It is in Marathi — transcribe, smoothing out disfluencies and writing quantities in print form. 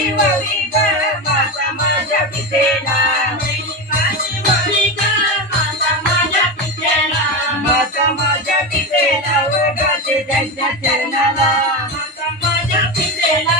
माझी ववी ग माता माझ्या पितेला माझी ववी ग माता माझ्या पितेला माता माझ्या पितेला व गाते त्यांच्या चरणाला माता माझ्या पितेला